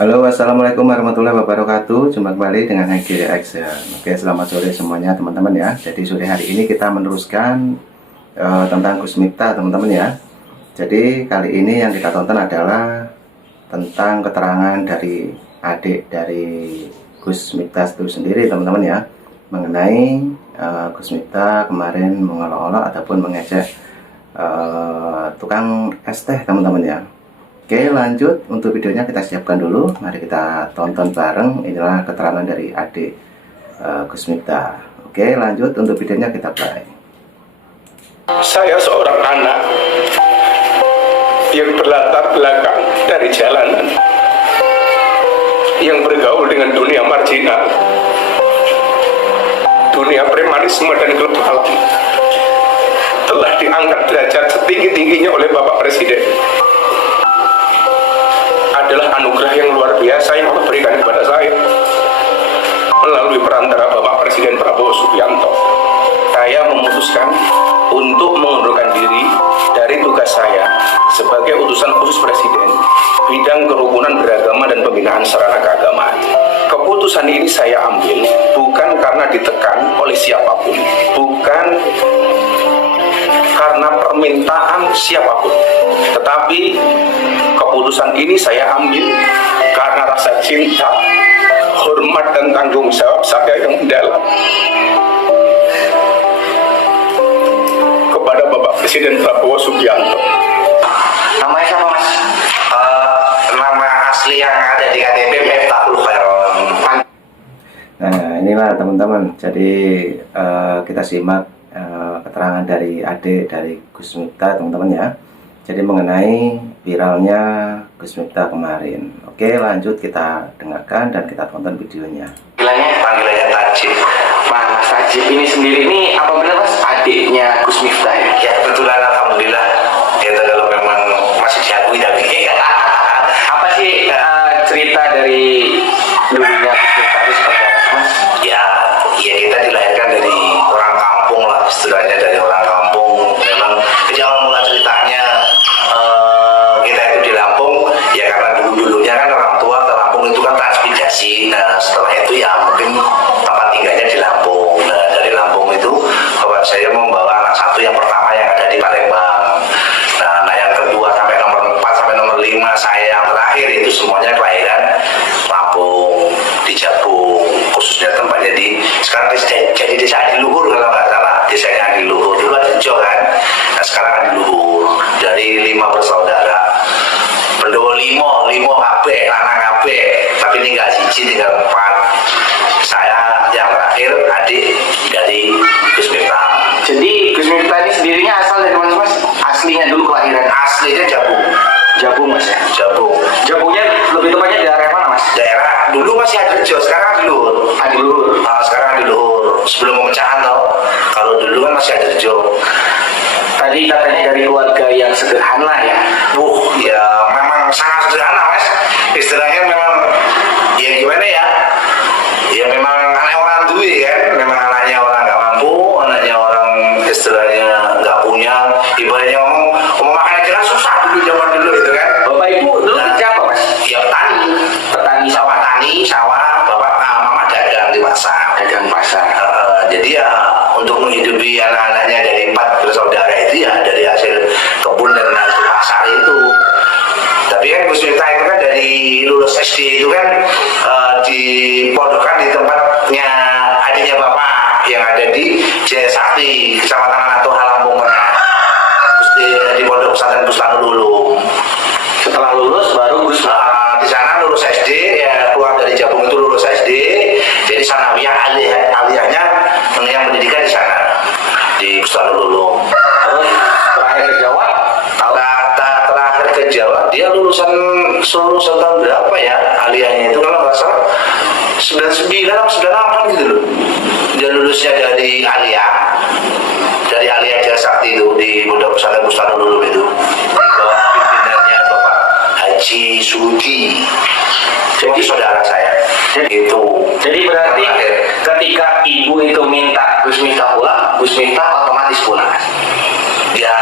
Halo, assalamualaikum warahmatullahi wabarakatuh. Jumpa kembali dengan Hegi Reaction. Oke, selamat sore semuanya teman-teman ya. Jadi sore hari ini kita meneruskan tentang Gus Miftah teman-teman ya. Jadi kali ini yang kita tonton adalah tentang keterangan dari adik dari Gus Miftah itu sendiri teman-teman ya, mengenai Gus Miftah kemarin mengolok-olok ataupun mengejek tukang es teh teman-teman ya. Oke, lanjut untuk videonya kita siapkan dulu. Mari kita tonton bareng. Inilah keterangan dari adik Gus Miftah. Oke, lanjut untuk videonya kita play. Saya seorang anak yang berlatar belakang dari jalanan, yang bergaul dengan dunia marginal, dunia premanisme dan klub alam, telah diangkat derajat setinggi-tingginya oleh Bapak Presiden. Adalah anugerah yang luar biasa yang Allah berikan kepada saya melalui perantara Bapak Presiden Prabowo Subianto. Saya memutuskan untuk mengundurkan diri dari tugas saya sebagai utusan khusus Presiden bidang kerukunan beragama dan pembinaan sarana keagamaan. Keputusan ini saya ambil bukan karena ditekan oleh siapapun, bukan karena permintaan siapapun, tetapi keputusan ini saya ambil karena rasa cinta, hormat dan tanggung jawab saya yang mendalam kepada Bapak Presiden Prabowo Subianto. Namanya siapa mas? Nama asli yang ada di KTP Miftahul Khairon. Nah, inilah teman-teman. Jadi kita simak keterangan dari adik dari Gus Miftah teman-teman ya. Jadi mengenai viralnya Gus Miftah kemarin. Oke, lanjut kita dengarkan dan kita tonton videonya. Panggilannya Tajib. Mas Tajib ini sendiri ini apa benar mas adiknya Gus Miftah ya? Ya kebetulan alhamdulillah. Itu kalau memang masih diakui tapi apa sih cerita dari dulunya Gus Miftah itu seperti apa mas? Ya kita dilahirkan dari orang kampung lah, istilahnya dari orang kampung. Memang jadi awal mula ceritanya kita itu di Lampung ya karena dulunya kan orang tua ke Lampung itu kan transmigrasi. Nah setelah itu ya mungkin tempat tinggalnya di Lampung. Nah dari Lampung itu bapak saya membawa anak satu yang pertama yang ada di Palembang. Nah anak yang kedua sampai nomor 4 sampai nomor 5 saya yang terakhir itu semuanya kelahiran Lampung di Jabung, khususnya tempatnya di sekarang jadi desa Adiluhur kalau nggak salah, desanya Adiluhur dulu ada Jo kan, nah sekarang Adiluhur. Dari 5 bersaudara, Pendowo 5 kabeh, lanang kabeh, tapi tinggal siji, tinggal 4. Saya yang terakhir adik dari Gus Miftah. Jadi Gus Miftah ini sendirinya asal dari mana mas? Aslinya dulu kelahiran? Aslinya Jabung. Jabung mas ya? Jabung. Jabungnya lebih tepatnya di daerah mana mas? Daerah dulu masih Adiluhur, sekarang Adiluhur. Adiluhur. Sekarang Adiluhur. Sebelum pemecahan toh. Kalau dulu kan masih Adiluhur. Tadi katanya dari keluarga yang sederhana ya? Ya memang sangat sederhana mas. Istilahnya memang ya gimana ya? Ya memang anak orang duit kan. Memang anaknya orang nggak mampu, anaknya orang istilahnya nggak punya. Ibaratnya ngomong makan aja kan susah dulu zaman dulu itu kan. Bapak ibu dulu kerja apa mas? Ya petani sawah. Bapak mama dagang di pasar. Dagang pasar. Jadi ya untuk menghidupi anak-anaknya dari 4 bersaudara itu ya dari hasil kebun dan hasil pasar itu. Tapi kan Gus Miftah itu kan dari lulus SD itu kan dipondokkan di tempatnya adiknya bapak yang ada di Jaya Sakti, Kecamatan Anatoha, Lampung Tengah. Terus di pondok pesantren Bustanul Ulum. Setelah lulus baru Gus di sana lulus SD ya, keluar dari Jabung itu lulus SD. Jadi sanawiyah aliyahnya yang pendidikan di sana di Bustanul Ulum. Terus terakhir ke Jawa? Terakhir ke Jawa dia lulusan tahun berapa ya aliyahnya itu kalau nggak salah 99 atau 98 gitu loh. Dia lulusnya dari aliyah Jaya Sakti itu di Pondok Pesantren Bustanul Ulum itu. Pimpinannya Bapak Haji Sudi. Jadi saudara saya. Jadi berarti ketika ibu itu minta Gus Miftah pulang, Gus Miftah otomatis pulang. Ya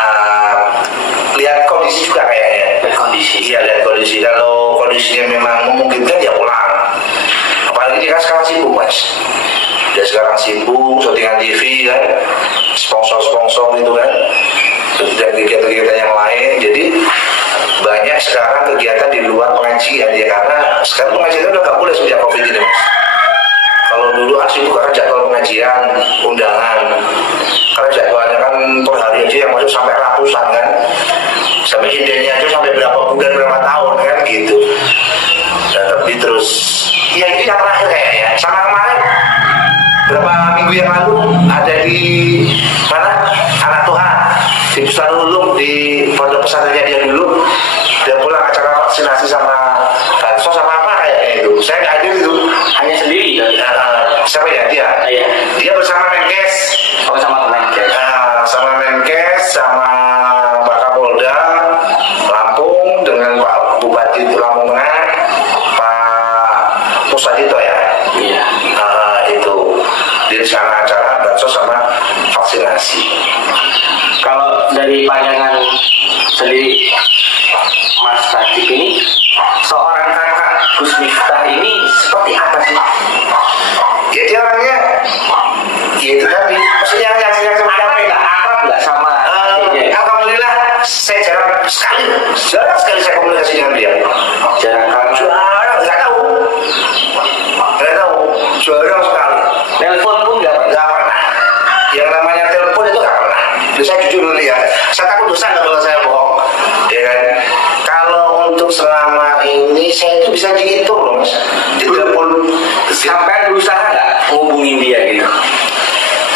lihat kondisi juga kayaknya. Lihat kondisi. Iya lihat kondisi. Kalau kondisi kondisinya memang memungkinkan ya pulang. Apalagi dia kan sekarang sibuk mas, dia sekarang sibuk syutingan TV kan, sponsor itu kan, dan kegiatan-kegiatan yang lain. Jadi banyak sekarang kegiatan di luar pengajian ya, karena sekarang pengajian udah gak boleh sejak COVID ini mas. Kalau dulu kan sibuk karena jadwal pengajian, undangan, karena jadwalnya kan per hari aja yang masuk sampai ratusan kan, sampai indennya aja sampai berapa bulan berapa tahun kan gitu. Dan tapi terus ya ini yang terakhir kayaknya, sama kemarin berapa minggu yang lalu ada di mana anak Tuhan di Pusat Ulum di pondok pesantrennya dia dulu, dia pulang acara vaksinasi sama bansos sama apa kayaknya itu, saya nggak hadir itu. Hanya sendiri kan? Siapa ya dia? Iya. Dia bersama Menkes. Oh, sama Menkes. Sama Menkes, sama Pak Kapolda Lampung dengan Pak Bupati Lampung Tengah, Pak Muswadito ya. Iya. Itu di sana acara bansos sama vaksinasi. Kalau dari pandangan sendiri Mas Sajib ini, seorang kakak Gus Miftah ini seperti apa sih? Ya dia orangnya, ya itu tadi. Maksudnya yang seperti apa? Akrab nggak sama adiknya? Alhamdulillah, saya jarang sekali saya komunikasi dengan dia. Jarang karena Jarang, nggak tahu, jarang sekali. telepon pun nggak pernah. Nggak pernah. Yang namanya telepon itu nggak pernah. Saya jujur dulu ya, saya takut dosa nggak kalau saya bohong, ya kan? Kalau untuk selama ini saya itu bisa dihitung loh mas. Di telepon Sampai berusaha nggak ngubungin dia gitu?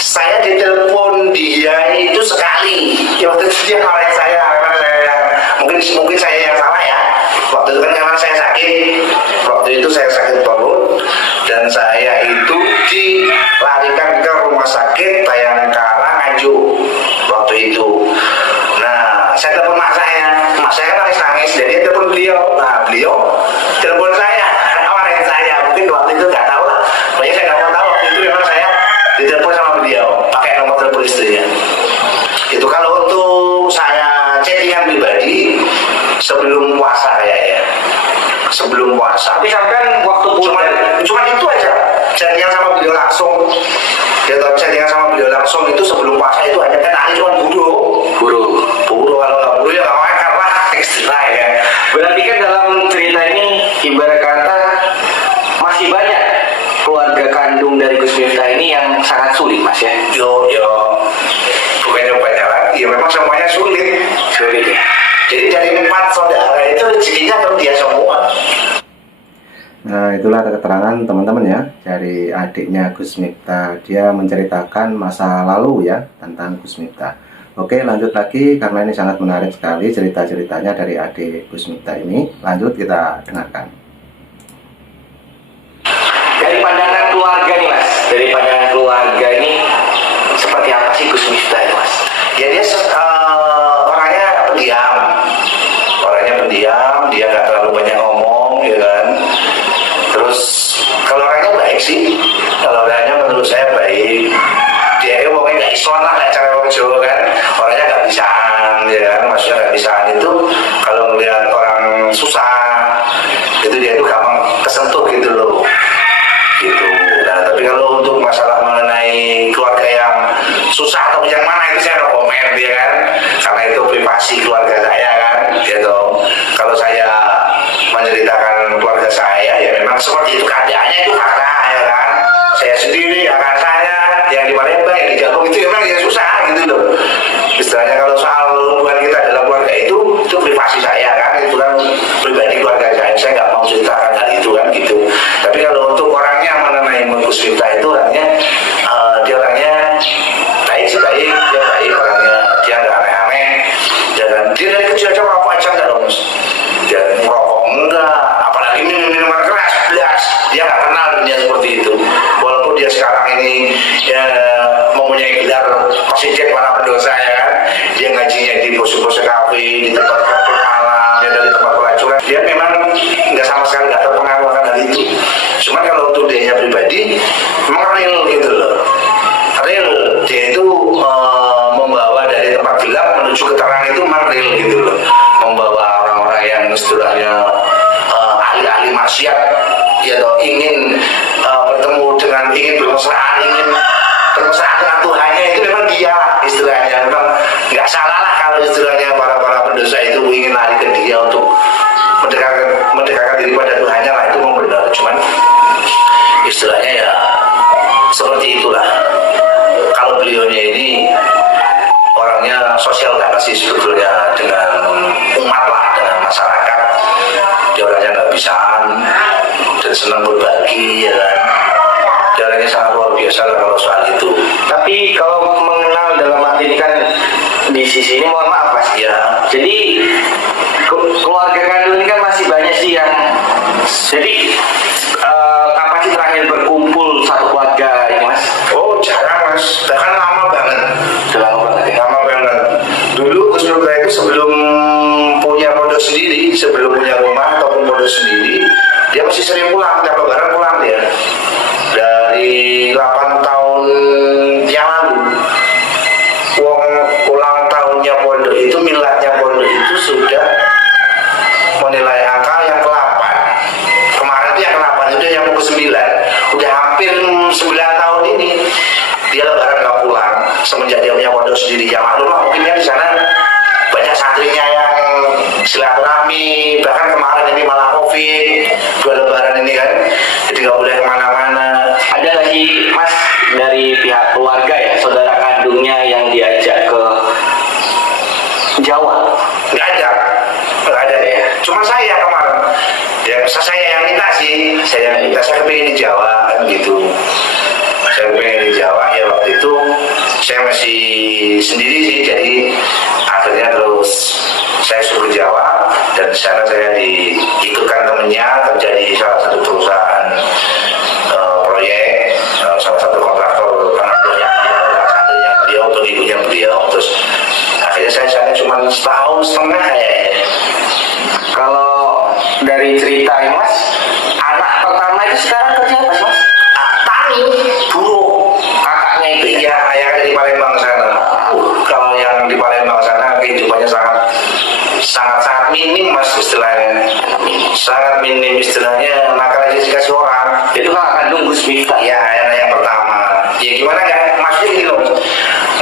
saya ditelepon dia itu sekali. Ya, waktu itu dia ngalahin saya karena saya mungkin saya yang salah ya. Waktu itu kan karena saya sakit. Waktu itu saya sakit perut dan saya itu dilarikan ke rumah sakit Bayangkara Nganjuk waktu itu. Nah, saya telepon mak saya kan nangis, jadi dia telepon beliau. Nah, beliau telepon saya, ngalahin saya. Mungkin waktu itu nggak tahu lah. Pokoknya saya nggak mau tahu waktu itu memang saya ditelepon sama beliau pakai nomor telepon istrinya. Itu kalau untuk saya chattingan pribadi sebelum puasa kayaknya, sebelum puasa. Tapi sampai waktu Cuman itu aja, chattingan sama beliau langsung. Dia tahu chattingan sama beliau langsung itu sebelum puasa itu hanya kan Ali cuma buru kalau nggak buru ya nggak makan lah istilah ya. berarti kan dalam cerita ini ibarat kata masih banyak keluarga kandung dari Gus Miftah ini yang sangat sulit mas ya? Yo bukannya banyak lagi ya, memang semuanya sulit ya. Jadi dari 4 saudara itu rezekinya ke dia semua. Nah, itulah keterangan teman-teman ya dari adiknya Gus Miftah. Dia menceritakan masa lalu ya tentang Gus Miftah. Oke, lanjut lagi karena ini sangat menarik sekali cerita-ceritanya dari adik Gus Miftah ini. Lanjut kita dengarkan. Dari pandangan keluarga nih mas, dari pandangan keluarga ini seperti apa sih Gus Miftah ini mas? Ya dia orangnya pendiam, dia nggak terlalu banyak ngomong ya kan. Terus kalau orangnya baik sih, kalau orangnya menurut saya baik. Dia pokoknya nggak Islam lah kayak cara orang Jawa kan, orangnya nggak bisaan ya kan. Maksudnya nggak bisaan itu kalau melihat orang susah itu dia itu gampang kesentuh gitu loh gitu. Nah tapi kalau untuk masalah mengenai keluarga yang susah atau yang mana itu saya nggak komen ya kan, karena itu privasi keluarga saya kan gitu. Kalau saya menceritakan keluarga saya ya memang seperti itu keadaannya, itu fakta ya kan. Saya sendiri, kakak saya yang di Palembang, yang di Jagung itu memang ya susah gitu loh. Istilahnya kalau soal hubungan kita dalam keluarga itu privasi saya kan, itu kan pribadi keluarga saya nggak mau ceritakan hal itu kan gitu. Tapi kalau untuk orangnya mengenai Gus Miftah itu orangnya dia orangnya baik sih, baik orangnya, dia nggak aneh-aneh. Dia dari kecil aja merokok aja nggak dong, dia merokok enggak, apalagi minuman keras, dia nggak kenal dunia seperti itu. Walaupun dia sekarang ini ya mempunyai gelar presiden para pendosa ya kan, dia ngajinya di bos-bos kafe, di tempat malam, dia dari tempat pelacuran, dia memang nggak sama sekali nggak terpengaruh akan hal itu. Cuma kalau untuk dia pribadi memang real gitu loh, real dia itu membawa dari tempat gelap menuju ke terang itu memang real gitu loh, membawa orang-orang yang istilahnya ahli maksiat, ya toh, ingin bertemu dengan, ingin bermesraan, ingin bermesraan dengan Tuhannya, itu memang dia istilahnya. Memang nggak salah lah kalau istilahnya para pendosa itu ingin lari ke dia untuk mendekatkan diri pada Tuhannya lah, itu memang benar. Cuman istilahnya ya seperti itulah. Kalau beliaunya ini orangnya sosial banget sih sebetulnya dengan umat lah, dengan masyarakat. Dia orangnya nggak bisaan dan senang berbagi, ya kan. Dia orangnya sangat luar biasa lah kalau soal itu. Tapi kalau mengenal dalam arti ini kan di sisi ini mohon maaf Mas Ya, jadi keluarga kandung ini kan masih banyak sih yang jadi kapan sih terakhir berkumpul satu keluarga ini Mas? oh jarang Mas, bahkan lama banget. Sudah lama banget ya? Lama banget. Dulu Gus Miftah itu sebelum punya pondok sendiri, sebelum punya rumah ataupun pondok sendiri, dia masih sering pulang, tiap lebaran pulang dia. Dari 8 tahun yang lalu, ulang tahunnya pondok itu, miladnya pondok itu sudah menilai angka yang ke-8. Kemarin itu yang ke-8, itu yang ke-9. Udah hampir 9 tahun ini dia lebaran nggak pulang semenjak dia punya pondok sendiri. Yang lalu lah mungkinnya di sana banyak santrinya yang silaturahmi, bahkan kemarin ini malah COVID, 2 lebaran ini kan, jadi nggak boleh kemana-mana. Ada lagi Mas dari pihak keluarga ya, saudara kandungnya yang diajak ke Jawa? Nggak ada ya. Cuma saya kemarin, ya saya yang minta sih, saya kepingin di Jawa kan gitu. Saya kepingin di Jawa ya, waktu itu saya masih sendiri sih, jadi akhirnya terus saya suruh ke Jawa, dan di sana saya diikutkan temennya kerja di salah satu perusahaan proyek, salah satu kontraktor anak buahnya beliau, satunya beliau, pengikutnya beliau. Terus akhirnya saya sana cuma 1,5 tahun ya. Kalau dari cerita ini Mas, anak pertama itu sekarang kerja apa sih Mas? Tani, buruh. Kakaknya itu ya? Iya, ayah dari Palembang sana. Kalau yang di Palembang sana kehidupannya sangat minim Mas istilahnya. Sangat minim istilahnya, makan aja dikasih orang. Itu kakak kandung Gus Miftah Ya, yang pertama. Ya gimana ya? Maksudnya gini loh.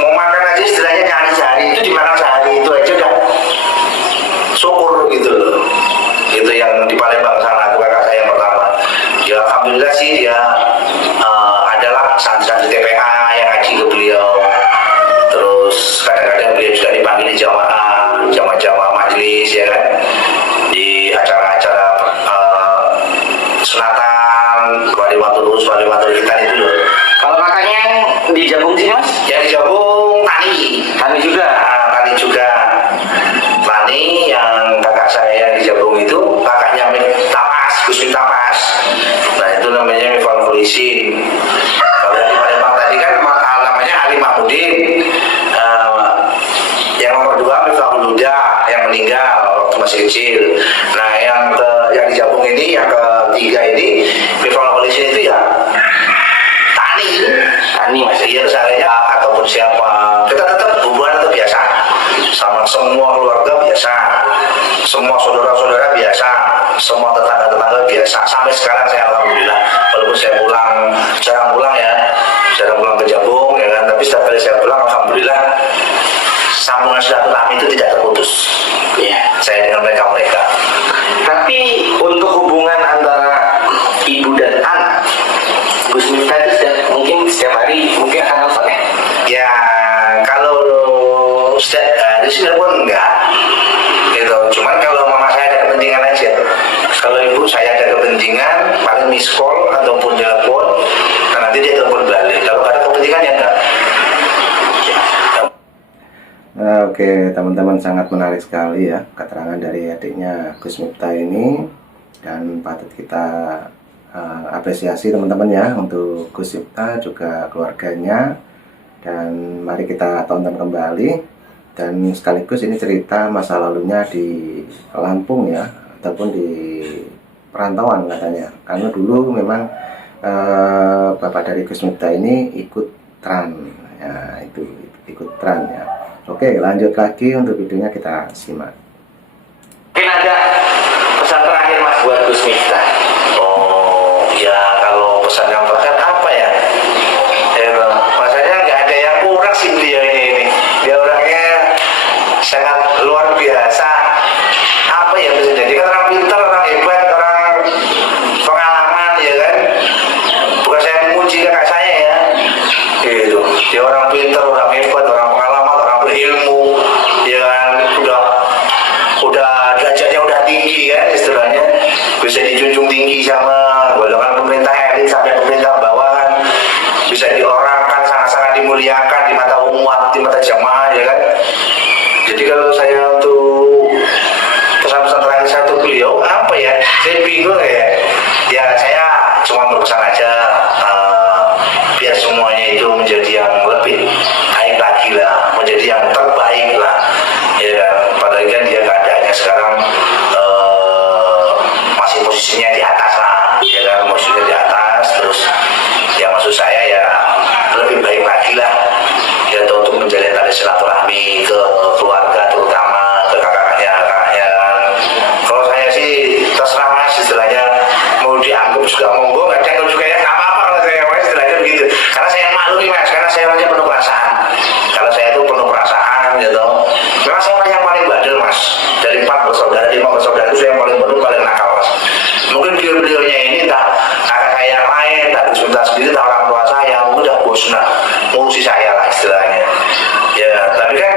Mau makan aja istilahnya nyari sehari, itu dimakan sehari itu aja udah syukur gitu loh. Itu yang di Palembang sana, itu kakak saya yang pertama. Ya alhamdulillah sih dia adalah santri TPA yang ngaji ke beliau. Terus kadang-kadang beliau juga dipanggil di jamaah majelis ya kan, di acara-acara sunatan, wali watul kita itu loh. Kalau kakaknya yang di Jabung sini Mas? Yang di Jabung Tani juga? Tani juga. Tani yang kakak saya yang di Jabung itu kakaknya Gus Miftah Pas. Nah itu namanya Mifal Polisin. Kalau yang di Palembang tadi kan namanya Ali Mahmudin. Yang nomor 2 Miftah Huda yang meninggal waktu masih kecil. Nah yang di Jabung ini, yang ketiga ini Mifal Polisin itu ya Tani Mas. Iya misalnya ataupun siapa, kita tetap hubungan tetap biasa sama semua keluarga biasa, semua saudara-saudara biasa, semua tetangga-tetangga biasa. Sampai sekarang saya alhamdulillah, walaupun saya jarang pulang ke Jabung ya kan, tapi setiap kali saya pulang alhamdulillah sambungan silaturahmi itu tidak terputus ya, saya dengan mereka. Tapi untuk hubungan antara ibu dan anak, Gus Miftah itu mungkin setiap hari mungkin akan nelfon ya? Ya kalau setiap hari sih pun enggak gitu. Cuman kalau mama saya ada kepentingan aja, kalau ibu saya ada kepentingan paling miss call ataupun telepon, nah nanti dia telepon balik. Kalau ada kepentingan ya enggak. Oke teman-teman, sangat menarik sekali ya keterangan dari adiknya Gus Miftah ini, dan patut kita apresiasi teman-teman ya untuk Gus Miftah juga keluarganya. Dan mari kita tonton kembali, dan sekaligus ini cerita masa lalunya di Lampung ya, ataupun di perantauan katanya, karena dulu memang bapak dari Gus Miftah ini ikut tran ya, itu ikut tran ya. Oke, lanjut lagi untuk videonya, kita simak. Mungkin ada pesan terakhir Mas buat Gus Miftah? zaman golongan pemerintah elit sampai pemerintah bawahan bisa diorangkan, sangat-sangat dimuliakan di mata umat, di mata jamaah, ya kan. Jadi kalau saya untuk pesan-pesan terakhir saya untuk beliau apa ya, saya bingung ya saya cuma berpesan aja, biar semuanya itu menjadi yang lebih baik lagi lah, menjadi yang terbaik lah, ya kan. Padahal kan dia keadaannya sekarang masih posisinya di atas lah, ya kan, posisinya di atas. Terus ya maksud saya ya lebih baik lagi lah, ya untuk menjalin tali silaturahmi ke keluarga, terutama ke kakaknya. Kalau saya sih terserah mas, istilahnya mau dianggap juga monggo, nggak dianggap juga ya nggak apa-apa kalau saya mas, istilahnya begitu. Karena saya malu nih mas, karena saya orangnya penuh perasaan. Kalau saya itu penuh perasaan gitu. Memang saya yang paling bandel mas, dari 4 bersaudara, 5 bersaudara itu saya yang paling bandel, paling nakal mas. Mungkin beliau-beliaunya ini tak kakak saya yang lain, tak sebentar sendiri, tak orang tua saya, mungkin udah bosan ngurusi saya lah istilahnya. Ya, tapi kan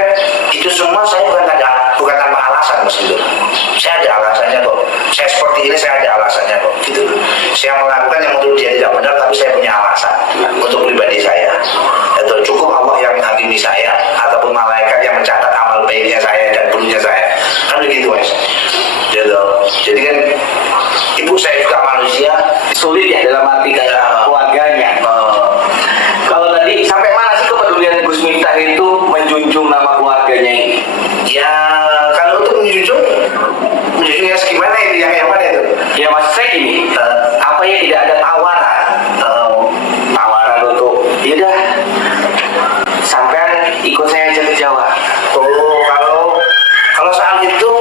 itu semua saya bukan tanpa alasan mas gitu. Saya ada alasannya kok. Saya seperti ini saya ada alasannya kok gitu. Saya melakukan yang menurut dia tidak benar, tapi saya punya alasan untuk pribadi saya. Itu cukup Allah yang menghakimi saya ataupun malaikat yang mencatat amal baiknya saya dan buruknya saya. Kan begitu mas. Gitu. Jadi kan ibu saya juga manusia, Sulit ya dalam arti kayak keluarganya. Kalau tadi sampai mana sih kepedulian Gus Miftah itu menjunjung nama keluarganya ini? ya kalau untuk menjunjungnya gimana itu, yang mana itu? Ya maksud saya gini, apa ya tidak ada tawaran, tawaran untuk yaudah sampean ikut saya aja ke Jawa. Oh, kalau soal itu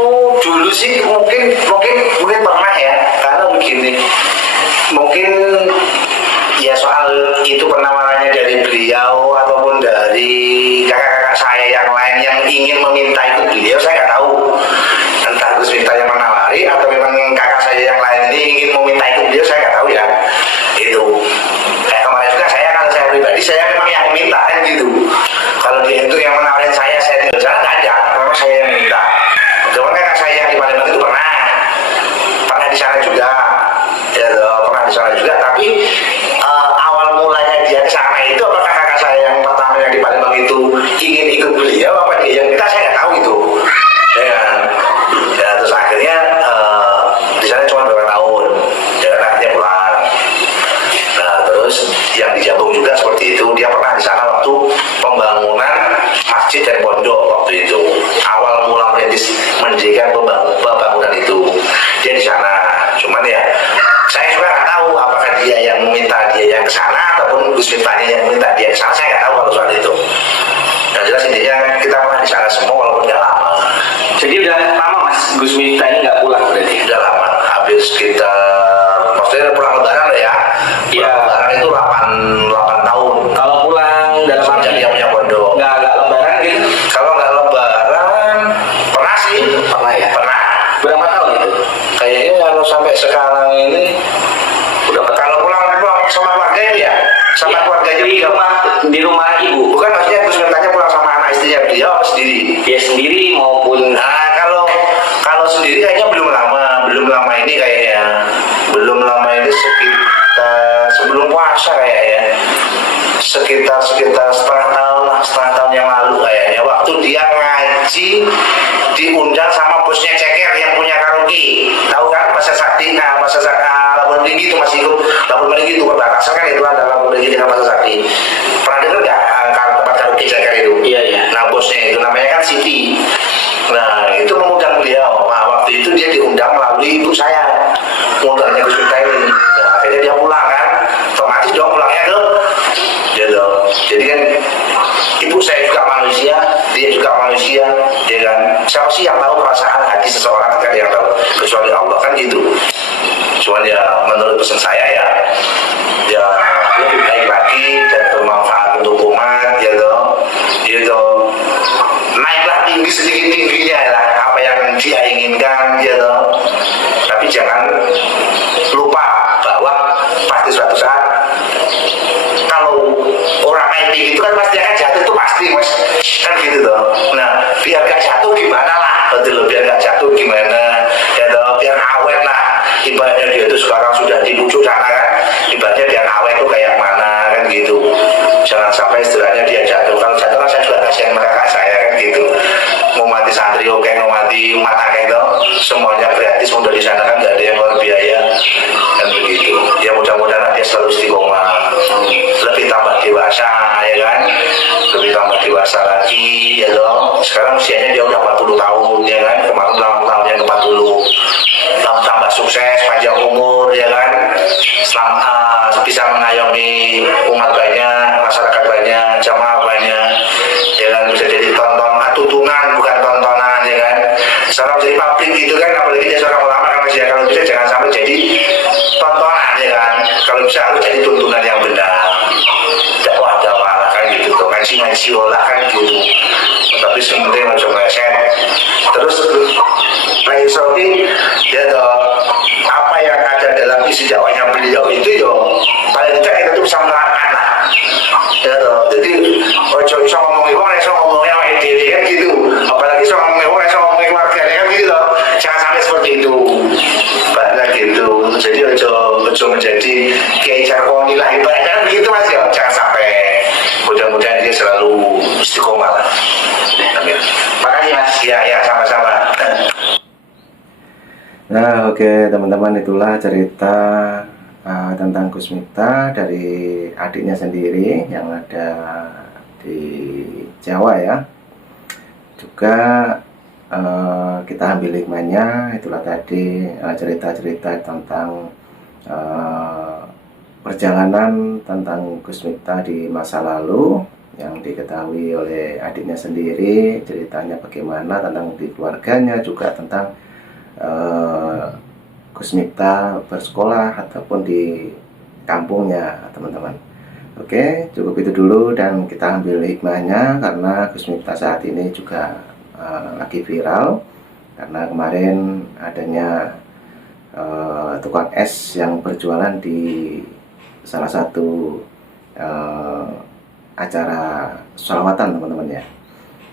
dulu sih mungkin pernah ya, karena begini, mungkin ya soal itu penawarannya dari beliau ataupun dari kakak-kakak saya yang lain yang ingin meminta ikut beliau, saya nggak tahu. Entah Gus Miftah yang menawari atau memang kakak saya yang lain ini ingin meminta ikut beliau, saya nggak tahu ya. Itu kayak kemarin juga kalau saya pribadi saya memang yang minta kan gitu. Kalau dia itu yang menawarin saya tinggal jalan, nggak ada, memang saya yang minta. Cuman kakak saya yang di Palembang itu pernah di sana juga, ya pernah di sana juga. Tapi awal mulanya dia ke sana itu apakah kakak saya yang pertama yang di Palembang itu ingin ikut beliau, apa dia yang minta, saya nggak tahu itu. Ya, terus akhirnya di sana cuma beberapa tahun, ya akhirnya pulang. Nah terus yang di Jambung juga seperti itu, dia pernah di sana waktu pembangunan masjid dan pondok waktu itu. Awal mula mendirikan pembangunan itu dia di sana. Cuman ya saya juga nggak tahu apakah dia yang meminta dia yang ke sana ataupun Gus Miftahnya yang minta dia ke sana, saya nggak tahu kalau soal itu. Yang jelas intinya kita pernah di sana semua walaupun nggak lama. Jadi udah lama mas Gus Miftah ini nggak pulang berarti? Udah lama, habis kita maksudnya pulang lebaran lah ya. Iya. Lebaran itu 8 tahun. Kalau pulang dalam arti Jadi dia punya pondok. nggak lebaran gitu? Kalau nggak lebaran pernah sih. Pernah ya? Pernah. Berapa tahun itu? Kayaknya kalau sampai sekarang ini udah, kalau pulang sama keluarga ini ya, sama keluarganya di beliau. di rumah ibu. Bukan, maksudnya Gus Miftahnya pulang sama anak istrinya beliau apa sendiri? Dia sendiri maupun Nah kalau sendiri kayaknya belum lama ini kayaknya, belum lama ini sekitar sebelum puasa kayaknya, sekitar setengah tahun yang lalu kayaknya, waktu dia ngaji diundang sama bosnya Ceker yang punya karaoke, tahu kan Pasar Sakti, Labuan Tinggi itu masih ikut Labuan Tinggi itu perbatasan kan, itu ada Labuan Tinggi dengan Pasar Sakti. Pernah dengar nggak tempat karaoke Ceker itu? Iya. Nah bosnya itu namanya kan Siti. Nah itu mengundang beliau. Nah waktu itu dia diundang melalui ibu saya, mengundangnya Gus Miftah ini. Nah akhirnya dia pulang kan, otomatis dia pulangnya ke gitu. Jadi kan ibu saya juga manusia, dia juga manusia, ya kan. Siapa sih yang tahu perasaan hati seseorang, kan yang tahu kecuali Allah kan gitu. Cuman ya menurut pesan saya ya lebih baik lagi dan bermanfaat untuk umat gitu. Naiklah tinggi sedikit tingginya lah apa yang dia inginkan gitu. Tapi jangan lupa bahwa pasti suatu saat kalau orang naik tinggi itu kan pasti akan jatuh, itu pasti mas, kan gitu tuh. Nah biar gak jatuh gimana lah, betul, biar gak jatuh gimana ya toh, biar awet lah ibaratnya dia itu sekarang sudah di pucuk sana kan, ibaratnya dia ngawe itu kayak mana kan gitu. Jangan sampai istilahnya dia jatuh. Kalau jatuh kan saya juga kasihan sama kakak saya kan gitu. Mau mati santri oke, mau mati umat akeh itu semuanya gratis, mudah di sana kan nggak ada yang keluar biaya kan begitu. Ya mudah-mudahan dia selalu istiqomah, lebih tambah dewasa ya kan, lebih tambah dewasa lagi ya loh. Sekarang usianya dia udah 40 tahun ya kan, kemarin ulang tahunnya ke 40. Tambah sukses, panjang umur ya kan, selama bisa mengayomi umat banyak, masyarakat banyak, jamaah banyak ya kan, bisa jadi tontonan, tuntunan bukan tontonan ya kan. Sekarang jadi publik gitu kan, apalagi dia seorang ulama kan, masih kalau bisa jangan sampai jadi tontonan ya kan, kalau bisa harus jadi tuntunan yang benar, dakwah kan gitu, mensi olah kan gitu. Tapi sebenarnya macam meleset terus lagi soalnya ya toh, apa yang ada dalam isi dakwahnya beliau itu yo paling tidak kita tuh bisa menerapkan lah ya toh. Jadi ojo iso ngomongin wong, iso ngomongnya awake dhewe kan gitu, apalagi iso ngomongin wong, iso ngomongin keluarga kan gitu toh. Jangan sampai seperti itu banyak gitu. Jadi ojo menjadi kiai jargon lah ibaratnya kan begitu mas ya, jangan sampai. Mudah-mudahan dia selalu istiqomah lah. Amin. Makasih mas. Ya sama-sama. Nah, oke teman-teman, itulah cerita tentang Gus Miftah dari adiknya sendiri yang ada di Jawa ya. Juga kita ambil hikmahnya, itulah tadi cerita-cerita tentang perjalanan tentang Gus Miftah di masa lalu yang diketahui oleh adiknya sendiri, ceritanya bagaimana tentang di keluarganya, juga tentang Gus Miftah bersekolah ataupun di kampungnya teman-teman. Oke, cukup itu dulu dan kita ambil hikmahnya, karena Gus Miftah saat ini juga lagi viral karena kemarin adanya tukang es yang berjualan di salah satu acara sholawatan teman-teman ya.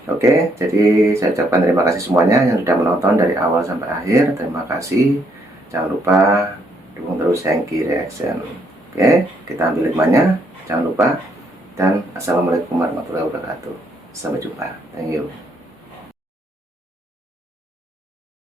Oke, jadi saya ucapkan terima kasih semuanya yang sudah menonton dari awal sampai akhir. Terima kasih. Jangan lupa dukung terus Hengki Reaction. Oke, kita ambil hikmahnya. Jangan lupa. Dan assalamualaikum warahmatullahi wabarakatuh. Sampai jumpa. Thank you.